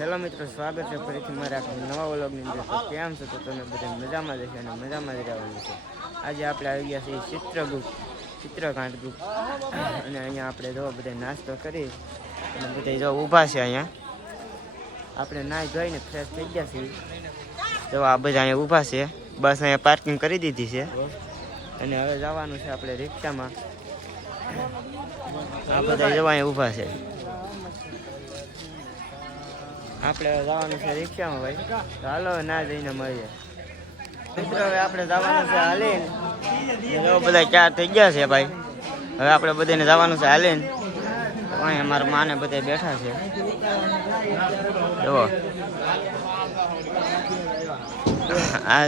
Hello મિત્રો, સ્વાગત છે ફરીથી મારા નવા વ્લોગની અંદર. કેમ છો? તો તમે બધા મજામાં જ અને મજામાં જ રહેવાનું છે. આજે આપણે આવી ગયા છીએ ચિત્રગુપ્ત, ચિત્રકાંત ગુપ્ત. અને અહીંયા આપણે જો બધા નાસ્તો કરી અને બધા જો ઊભા છે અહીંયા. આપણે નાહી ધોઈને ફ્રેશ થઈ ગયા છીએ. જો આ બધા અહીંયા ઊભા છે. બસ અહીંયા પાર્કિંગ કરી દીધી છે. અને હવે જવાનું છે આપણે રિક્ષામાં. આ બધા જવા અહીંયા ઊભા છે. આપણે જવાનું છે રિક્ષામાં ભાઈ. હાલો, ના જઈને મળીએ. મિત્રો, હવે આપણે જવાનું છે હાલીને. જો બધા ચાર થઈ ગયા છે ભાઈ. હવે આપણે બધાને જવાનું છે હાલીને. અહીં અમારા માને બધા બેઠા છે. જુઓ. આ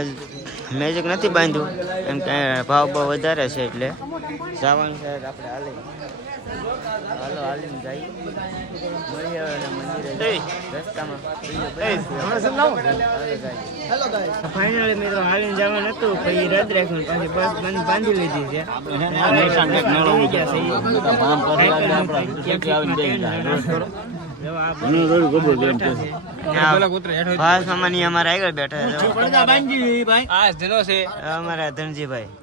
મેજિક નથી બાંધ્યું. એમ કે ભાવ બહુ વધારે છે એટલે જવાનું છે આપણે હાલીને. હાલો હાલીને જાય. મળી આવે મંદિરે. રસ્તામાં. ફાઇનલી મિત્રો હાલીને જવાનું હતું પછી રદ રાખ્યું પછી બસ બંધ બાંધી લીધી છે. અમારા આગળ બેઠા છે. અમારા ધનજીભાઈ.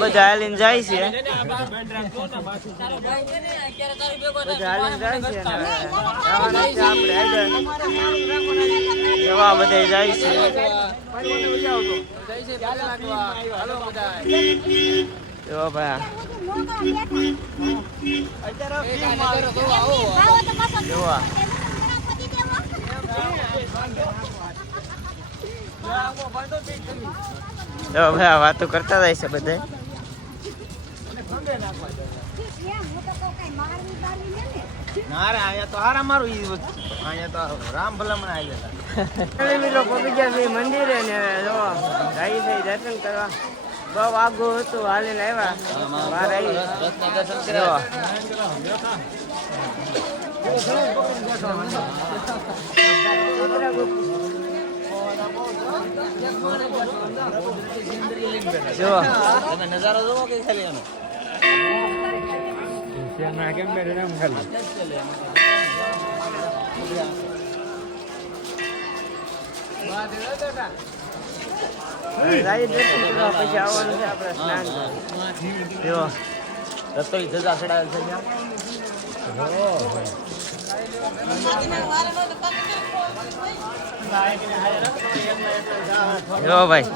બધા હાલીને જાય છે. બધા હાલીને જાય છે. આપણે એવા બધા જાય છે. જો ભાઈ. જોવા જો ભાઈ આ વાતો કરતા જાય છે બધા. ના અહીંયા તો હારા મારું ઈ વસ્તુ. અહીંયા તો રામ ભલામણ આવી જતા ફાઇનલી મિત્રો પહોંચી મંદિરે ને જો દર્શન કરવા. બહુ આગું હતું હાલી આવ્યા. બહાર આવી નજારો જોવો કે ખાલી એનો? પછી આવવાનું છે આપણે સ્નાન. જો રસ્તો ઈ ચડાવેલ છે ત્યાં? જો ભાઈ.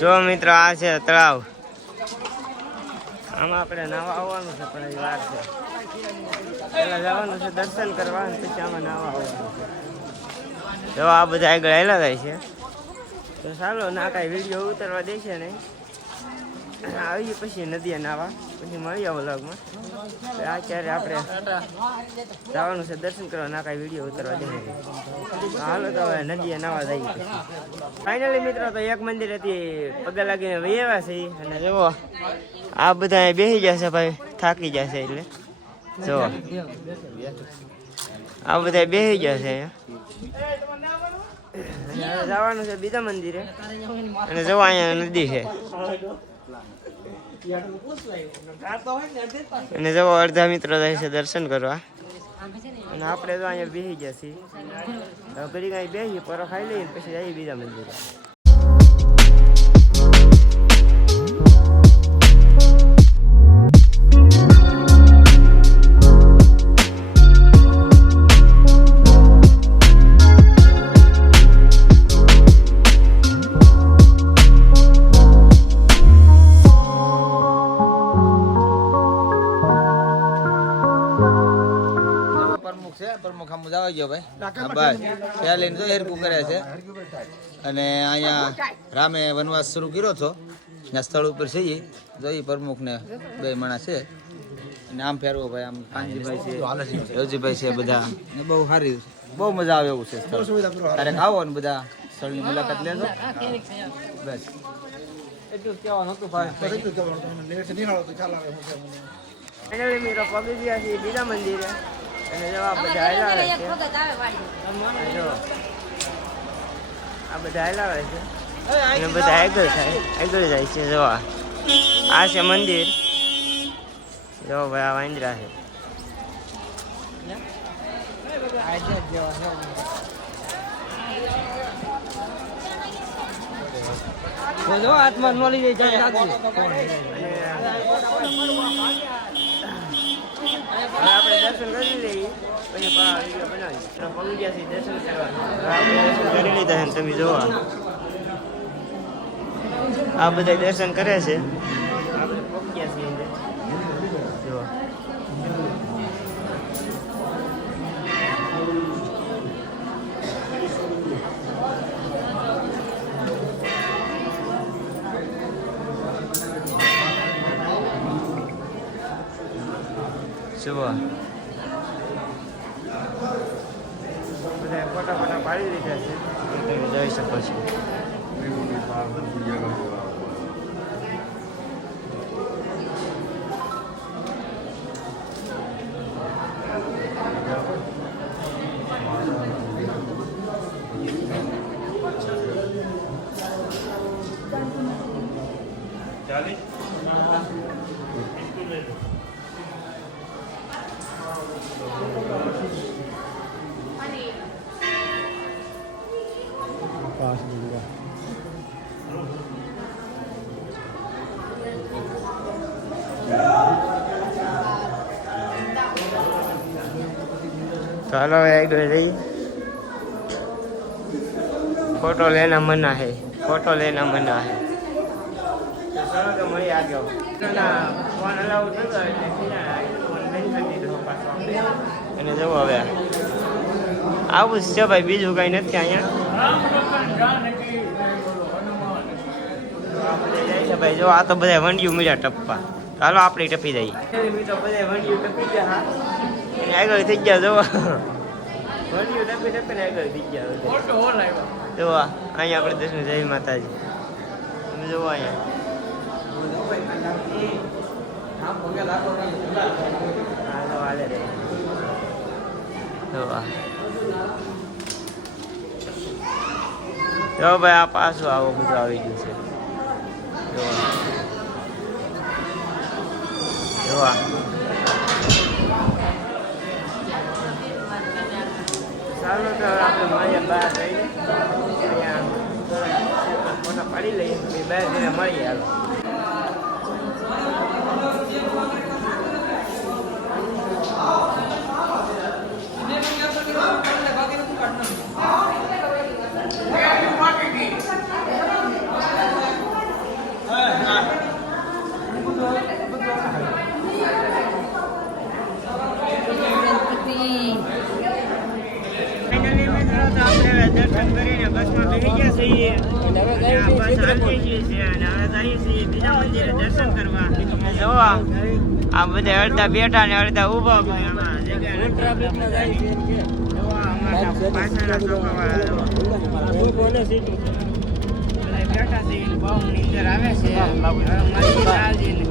જો મિત્રો આ છે તળાવ. આમાં આપણે નાવા આવવાનું છે, પણ હજી વાર છે. પેલા જવાનું છે, દર્શન કરવા અને પછી આમાં નાવા આવવાનું છે. જો આ બધા આગળ આવેલા થાય છે. તો ચાલો, ના કાંઈ વીડિયો ઉતારવા દેશે નહીં. આવીએ પછી નદીએ નાવા પછી મળીએ વ્લોગમાં અત્યારે આપણે જવાનું છે દર્શન કરવા ના કાંઈ વીડિયો ઉતરવા નહીં હાલો તો હવે નદીએ નાવા જઈએ ફાઇનલી મિત્રો તો એક મંદિર હતી પગે લાગીને આવ્યા છે. અને જુઓ આ બધા બેસી જશે ભાઈ થાકી જશે એટલે જુઓ આ બધા બેસી જશે જવાનું છે બીજા મંદિરે અને જવા અહીંયા નદી છે અને જવો અડધા મિત્રો જાય છે દર્શન કરવા. અને આપણે તો અહીંયા બેસી ગયા છીએ. ઘડી કાંઈ બેસી પરો ખાઈ લઈએ પછી જઈએ બીજા મંદિરે. પ્રમુખ છે પ્રમુખ આવી જવા ગયો ભાઈ. હા, બસ ખ્યાલ લઈને તો હેરકું કરે છે. અને અહીંયા રામે વનવાસ શરૂ કર્યો હતો. ત્યાં સ્થળ ઉપર જઈએ જોઈ પ્રમુખ ને બે માણસ છે. અને આમ ફેરવો ભાઈ આમ કાનજીભાઈ છે રવજીભાઈ છે બધા. ને બહુ સારી બહુ મજા આવે એવું છે સ્થળ. ક્યારેક આવો ને બધા સ્થળની મુલાકાત લેજો. બસ. એટલું જ કહેવાનું હતું ભાઈ. છીએ બીજા મંદિરે. અને જો આ બધા હોય છે. આ જો આ બધા હોય છે. અને બધા આગળ થાય. આગળ જાય છે જો આ છે મંદિર. જો ભાઈ આ વાંદરા છે. બોલો આત્મા મળી જાય હવે આપણે દર્શન કરી લઈએ પછી વીડિયો બનાવીએ પગી લીધા છે તમે જોવા આ બધા દર્શન કરે છે. જુઓ. બધા ફોટા ફોટા પાડી લીધા છે. તમે જોઈ શકો છો. Possibly, yeah. ચાલો એક રેડી ફોટો લેના મના હે ફોટો લેના મના હે ચાલો તો મળી આ ગયો ફોન અલાઉડ થતો એટલે અને જવો હવે. આવું જ છે ભાઈ, બીજું કઈ નથી અહીંયા. ભાઈ જો આ તો બધા વંડિયું મળ્યા ટપ્પા. ચાલો આપણે ટપી જઈએ. આગળ થઈ ગયા જો વંડિયું ટપી ટપીને આગળ થઈ ગયા જો અહીંયા આપણે દર્શન જય માતાજી. તમે જોવો અહીંયા. હાલો રે જો ભાઈ આ પાછું આવો બધું આવી ગયું છે જોવા. ચાલો તો આપણે મળીએ બહાર જઈને અહીંયા ફોટા પાડી લઈએ બહાર જઈને મળીએ હાલો ફાઇનલી મિત્રો તો આપણે દર્શન કરીને બસમાં બેસી ગયા છીએ અને આ બસ હાલતી જ છે અને હવે જઈએ છીએ બીજા મંદિરે દર્શન કરવા તમે જોવો આ બધા અડધા બેઠા ને અડધા ઊભા ભાઈ આમાં જગ્યા નથી. જોવો અમારા પાછળના સોફાવાળા જોવો. બધા બેઠા છે એની બહુ નીંદર આવે છે હવે મસ્તી ચાલતી ને.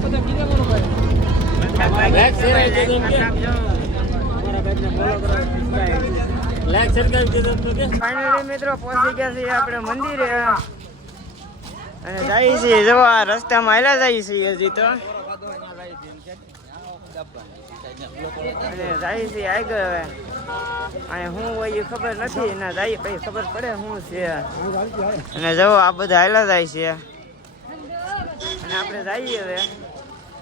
બધા ભાઈ ખરાબ જો. ફાઇનલી મિત્રો પહોંચી ગયા છીએ આપણે મંદિરે અને જાય છે, જો આ રસ્તામાં આયલા જાય છે હજી તો. અને જાય છે આગળ હવે. અને હું હોય એ ખબર નથી, ના જાય પછી ખબર પડે શું છે. અને જો આ બધા આયલા જાય છે. અને આપણે જઈએ હવે.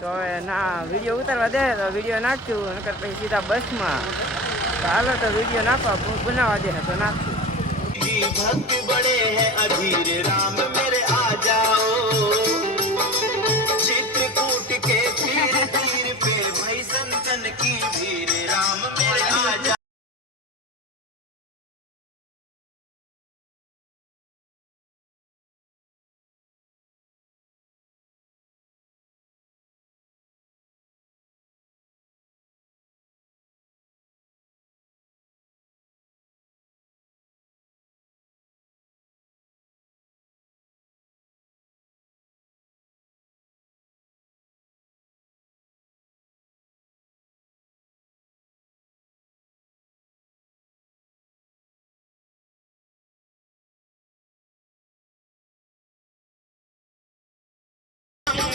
તો હવે ના વીડિયો ઉતારવા દે, તો વીડિયો નાખ્યું નકર પછી સીધા બસમાં. તો હાલો તો વીડિયો નાખવા, બનાવવા દે, તો નાખ્યું जाओ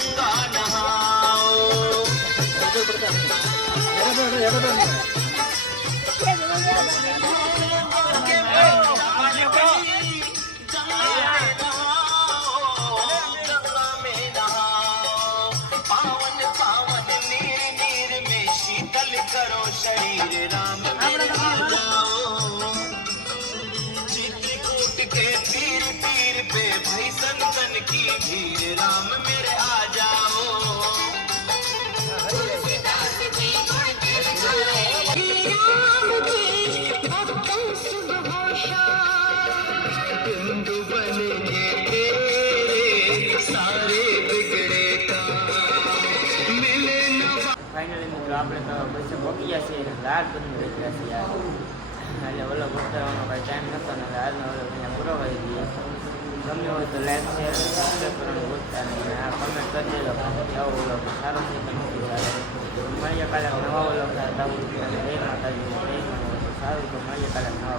गंगा नहाओ આપણે તો પૈસા પકી ગયા છીએ રાત બની રહી ગયા છીએ એટલે ઓલો ઉતારવાનો કાંઈ ટાઈમ નહોતો ને આજનો ઓલો ત્યાં પૂરો કરી દઈએ ગમે હોય તો લાઈક શેર સબસ્ક્રાઈબ કરવાનું ભૂલતા નહીં. આ કમેન્ટ કરી દેજો આવો ઓલો સારો નથી સારો? મળીએ કાલે નવા ઓલો સાથે જય માતાજી જય માતાજી. સારું તો મળીએ કાલે નવા